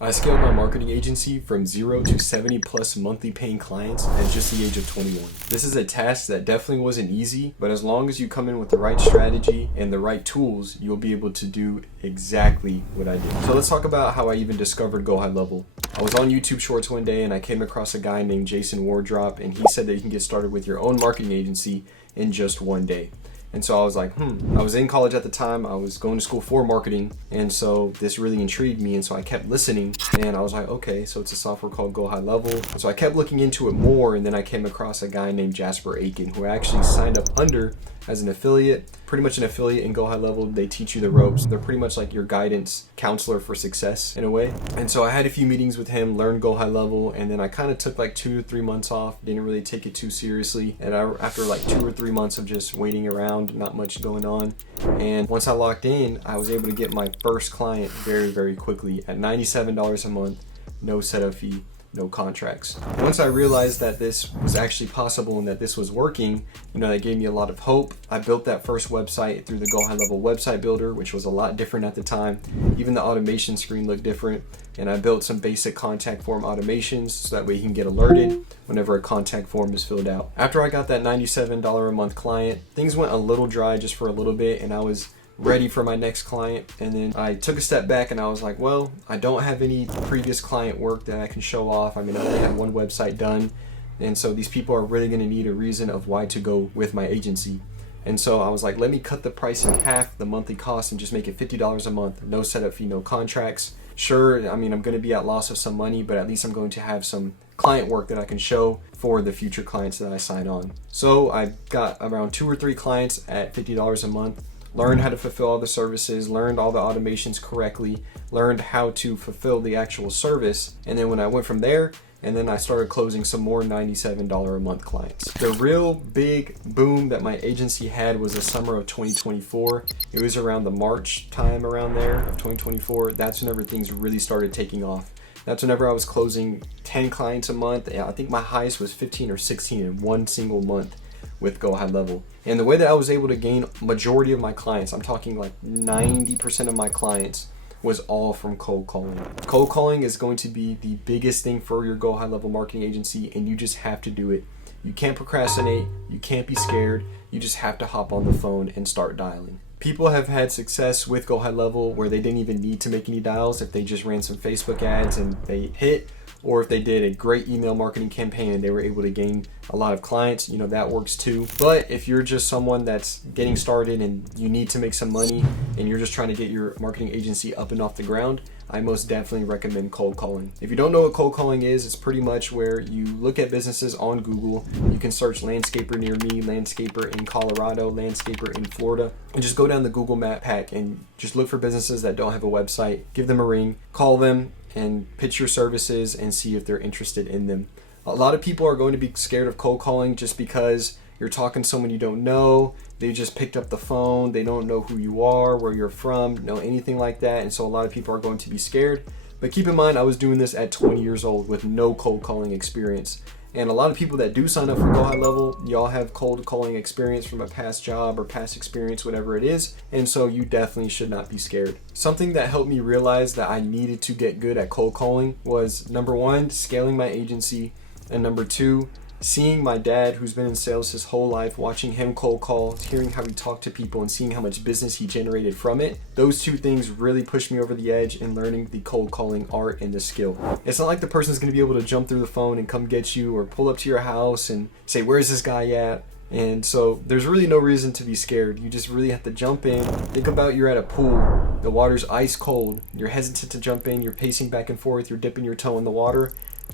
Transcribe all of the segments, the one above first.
I scaled my marketing agency from 0 to 70 plus monthly paying clients at just the age of 21. This is a task that definitely wasn't easy, but as long as you come in with the right strategy and the right tools, you'll be able to do exactly what I did. So let's talk about how I even discovered GoHighLevel. I was on YouTube Shorts one day and I came across a guy named Jason Wardrop, and he said that you can get started with your own marketing agency in just one day. And so I was like, I was in college at the time. I was going to school for marketing. And so this really intrigued me. And so I kept listening and I was like, okay, so it's a software called GoHighLevel. So I kept looking into it more. And then I came across a guy named Jasper Aiken, who I actually signed up under as an affiliate, pretty much an affiliate in GoHighLevel. They teach you the ropes. They're pretty much like your guidance counselor for success in a way. And so I had a few meetings with him, learned GoHighLevel, and then I kind of took like 2 to 3 months off, didn't really take it too seriously. And after like 2 or 3 months of just waiting around, not much going on, and once I locked in, I was able to get my first client very, very quickly at $97 a month, no setup fee, no contracts. Once I realized that this was actually possible and that this was working, that gave me a lot of hope. I built that first website through the GoHighLevel website builder, which was a lot different at the time. Even the automation screen looked different. And I built some basic contact form automations so that way you can get alerted whenever a contact form is filled out. After I got that $97 a month client, things went a little dry just for a little bit, and I was ready for my next client. And then I took a step back and I was like, well, I don't have any previous client work that I can show off. I mean, I only had one website done. And so these people are really going to need a reason of why to go with my agency. And so I was like, let me cut the price in half, the monthly cost, and just make it $50 a month. No setup fee, no contracts. Sure, I mean, I'm going to be at loss of some money, but at least I'm going to have some client work that I can show for the future clients that I sign on. So I got around 2 or 3 clients at $50 a month, learned how to fulfill all the services, learned all the automations correctly, learned how to fulfill the actual service. And then when I went from there, and then I started closing some more $97 a month clients. The real big boom that my agency had was the summer of 2024. It was around the March time around there of 2024. That's whenever things really started taking off. That's whenever I was closing 10 clients a month. I think my highest was 15 or 16 in one single month with GoHighLevel. And the way that I was able to gain majority of my clients, I'm talking like 90% of my clients, was all from cold calling. Cold calling is going to be the biggest thing for your GoHighLevel marketing agency, and you just have to do it. You can't procrastinate, you can't be scared, you just have to hop on the phone and start dialing. People have had success with GoHighLevel where they didn't even need to make any dials if they just ran some Facebook ads and they hit, or if they did a great email marketing campaign and they were able to gain a lot of clients, that works too. But if you're just someone that's getting started and you need to make some money and you're just trying to get your marketing agency up and off the ground, I most definitely recommend cold calling. If you don't know what cold calling is, it's pretty much where you look at businesses on Google. You can search landscaper near me, landscaper in Colorado, landscaper in Florida, and just go down the Google map pack and just look for businesses that don't have a website. Give them a ring, call them, and pitch your services and see if they're interested in them. A lot of people are going to be scared of cold calling just because you're talking to someone you don't know. They just picked up the phone. They don't know who you are, where you're from, anything like that. And so a lot of people are going to be scared. But keep in mind, I was doing this at 20 years old with no cold calling experience. And a lot of people that do sign up for GoHighLevel, y'all have cold calling experience from a past job or past experience, whatever it is. And so you definitely should not be scared. Something that helped me realize that I needed to get good at cold calling was, number 1, scaling my agency. And number 2, seeing my dad, who's been in sales his whole life, watching him cold call, hearing how he talked to people and seeing how much business he generated from it. Those 2 things really pushed me over the edge in learning the cold calling art and the skill. It's not like the person's going to be able to jump through the phone and come get you or pull up to your house and say, where's this guy at? And so there's really no reason to be scared. You just really have to jump in. Think about you're at a pool. The water's ice cold. You're hesitant to jump in. You're pacing back and forth. You're dipping your toe in the water.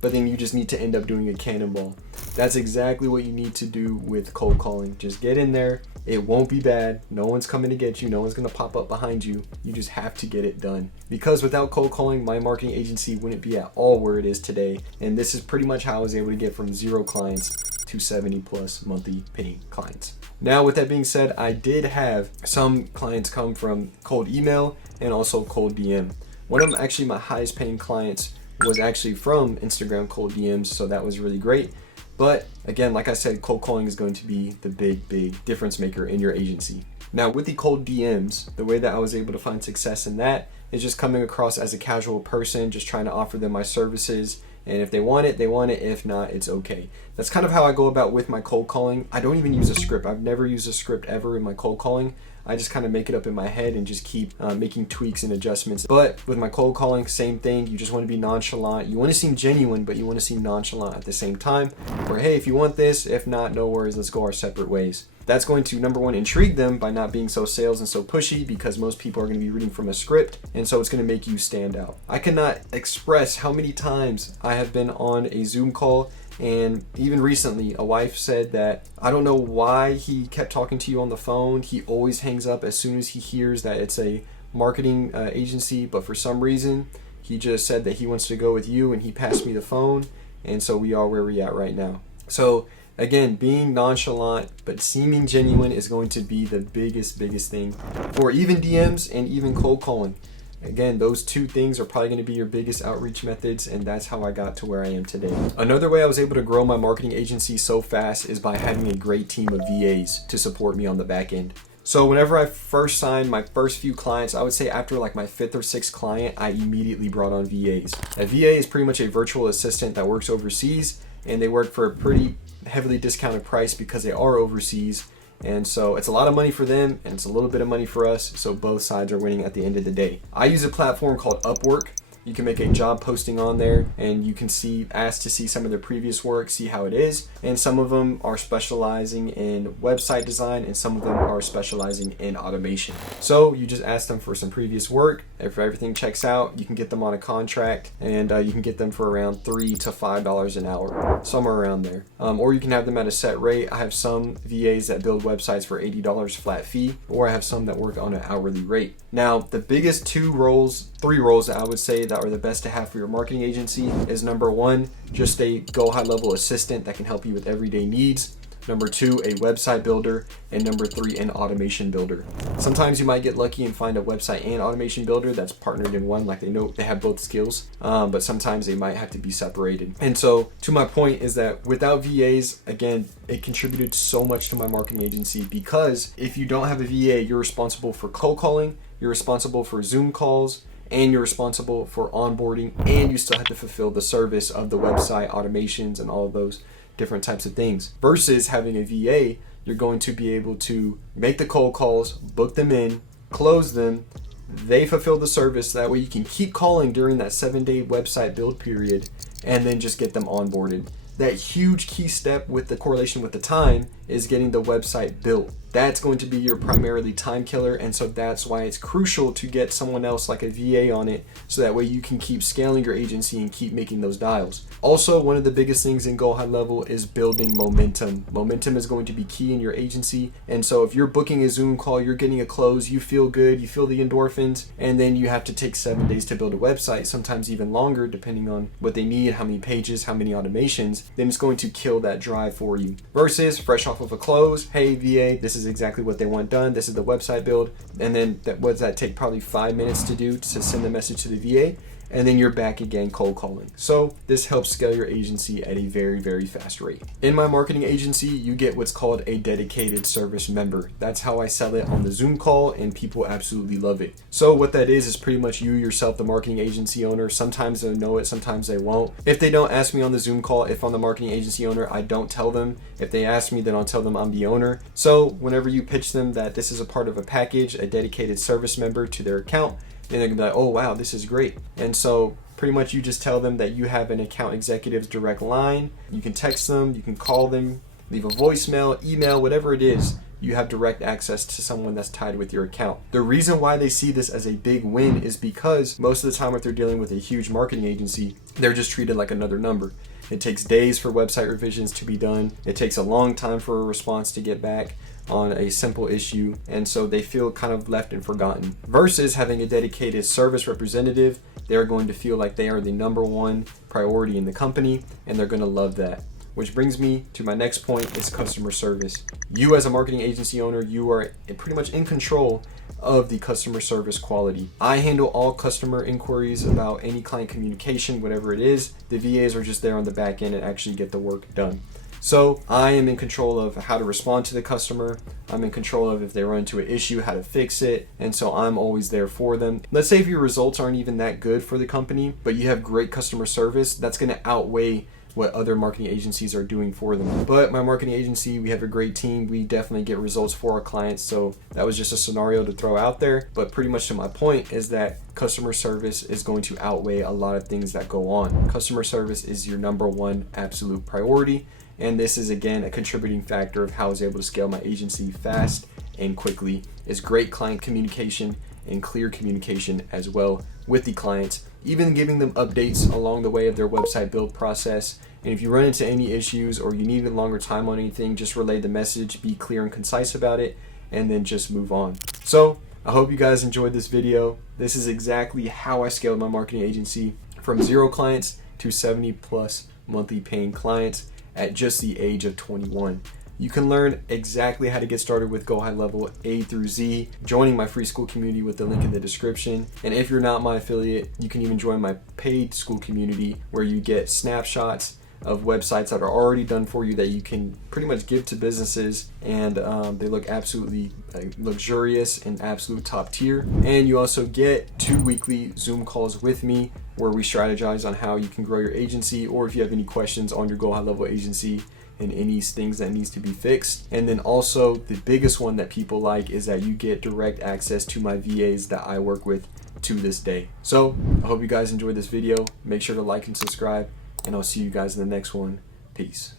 But then you just need to end up doing a cannonball. That's exactly what you need to do with cold calling. Just get in there. It won't be bad. No one's coming to get you. No one's going to pop up behind you. You just have to get it done. Because without cold calling, my marketing agency wouldn't be at all where it is today. And this is pretty much how I was able to get from 0 clients to 70 plus monthly paying clients. Now, with that being said, I did have some clients come from cold email and also cold DM. One of them, actually my highest paying clients, was actually from Instagram cold DMs, so that was really great. But again, like I said, cold calling is going to be the big difference maker in your agency. Now with the cold DMs, the way that I was able to find success in that is just coming across as a casual person, just trying to offer them my services. And if they want it, they want it. If not, it's okay. That's kind of how I go about with my cold calling. I don't even use a script. I've never used a script ever in my cold calling. I just kind of make it up in my head and just keep making tweaks and adjustments. But with my cold calling, same thing. You just want to be nonchalant. You want to seem genuine, but you want to seem nonchalant at the same time. Or hey, if you want this, if not, no worries, let's go our separate ways. That's going to, number one, intrigue them by not being so sales and so pushy, because most people are going to be reading from a script, and so it's going to make you stand out. I cannot express how many times I have been on a Zoom call, and even recently, a wife said that, I don't know why he kept talking to you on the phone. He always hangs up as soon as he hears that it's a marketing agency, but for some reason, he just said that he wants to go with you, and he passed me the phone, and so we are where we're at right now. So again, being nonchalant but seeming genuine is going to be the biggest thing for even DMs and even cold calling. Again, those two things are probably going to be your biggest outreach methods, and that's how I got to where I am today. Another way I was able to grow my marketing agency so fast is by having a great team of VAs to support me on the back end. So whenever I first signed my first few clients, I would say after like my 5th or 6th client, I immediately brought on VAs. A VA is pretty much a virtual assistant that works overseas, and they work for a pretty heavily discounted price because they are overseas. And so it's a lot of money for them and it's a little bit of money for us. So both sides are winning at the end of the day. I use a platform called Upwork. You can make a job posting on there and you can ask to see some of their previous work, see how it is. And some of them are specializing in website design and some of them are specializing in automation. So you just ask them for some previous work. If everything checks out, you can get them on a contract, and you can get them for around $3 to $5 an hour, somewhere around there. Or you can have them at a set rate. I have some VAs that build websites for $80 flat fee, or I have some that work on an hourly rate. Now, the biggest three roles that I would say that are the best to have for your marketing agency is number one, just a GoHighLevel assistant that can help you with everyday needs. Number two, a website builder. And number three, an automation builder. Sometimes you might get lucky and find a website and automation builder that's partnered in one, like they have both skills, but sometimes they might have to be separated. And so to my point is that without VAs, again, it contributed so much to my marketing agency, because if you don't have a VA, you're responsible for cold calling, you're responsible for Zoom calls, and you're responsible for onboarding, and you still have to fulfill the service of the website automations and all of those different types of things. Versus having a VA, you're going to be able to make the cold calls, book them in, close them, they fulfill the service. That way you can keep calling during that 7-day website build period and then just get them onboarded. That huge key step with the correlation with the time is getting the website built. That's going to be your primarily time killer, and so that's why it's crucial to get someone else like a VA on it, so that way you can keep scaling your agency and keep making those dials. Also, one of the biggest things in GoHighLevel is building momentum. Momentum is going to be key in your agency, and so if you're booking a Zoom call, you're getting a close, you feel good, you feel the endorphins, and then you have to take 7 days to build a website, sometimes even longer depending on what they need, how many pages, how many automations, then it's going to kill that drive for you. Versus fresh off of a close, hey VA, this is exactly what they want done, this is the website build, and then what does that take? Probably 5 minutes to do, to send the message to the VA, and then you're back again cold calling. So this helps scale your agency at a very fast rate. In my marketing agency, you get what's called a dedicated service member. That's how I sell it on the Zoom call, and people absolutely love it. So what that is pretty much you yourself, the marketing agency owner. Sometimes they'll know it, sometimes they won't. If they don't ask me on the Zoom call, if I'm the marketing agency owner, I don't tell them. If they ask me, then I'll tell them I'm the owner. So whenever you pitch them that this is a part of a package, a dedicated service member to their account, and they're gonna be like, oh wow, this is great. And so pretty much you just tell them that you have an account executive's direct line. You can text them, you can call them, leave a voicemail, email, whatever it is. You have direct access to someone that's tied with your account. The reason why they see this as a big win is because most of the time if they're dealing with a huge marketing agency, they're just treated like another number. It takes days for website revisions to be done. It takes a long time for a response to get back on a simple issue, and so they feel kind of left and forgotten. Versus having a dedicated service representative, they're going to feel like they are the number one priority in the company, and they're going to love that. Which brings me to my next point, is customer service. You as a marketing agency owner, you are pretty much in control of the customer service quality. I handle all customer inquiries about any client communication, whatever it is. The VAs are just there on the back end and actually get the work done. So I am in control of how to respond to the customer. I'm in control of if they run into an issue, how to fix it. And so I'm always there for them. Let's say if your results aren't even that good for the company, but you have great customer service, that's going to outweigh what other marketing agencies are doing for them. But my marketing agency, we have a great team. We definitely get results for our clients. So that was just a scenario to throw out there. But pretty much to my point is that customer service is going to outweigh a lot of things that go on. Customer service is your number one absolute priority. And this is again a contributing factor of how I was able to scale my agency fast and quickly, is great client communication and clear communication as well with the clients, even giving them updates along the way of their website build process. And if you run into any issues or you need a longer time on anything, just relay the message, be clear and concise about it, and then just move on. So I hope you guys enjoyed this video. This is exactly how I scaled my marketing agency from 0 clients to 70 plus monthly paying clients at just the age of 21. You can learn exactly how to get started with GoHighLevel A through Z, joining my free school community with the link in the description. And if you're not my affiliate, you can even join my paid school community where you get snapshots of websites that are already done for you that you can pretty much give to businesses, and they look absolutely luxurious and absolute top tier. And you also get 2 weekly Zoom calls with me where we strategize on how you can grow your agency, or if you have any questions on your GoHighLevel agency and any things that needs to be fixed. And then also the biggest one that people like is that you get direct access to my VAs that I work with to this day. So I hope you guys enjoyed this video. Make sure to like and subscribe, and I'll see you guys in the next one. Peace.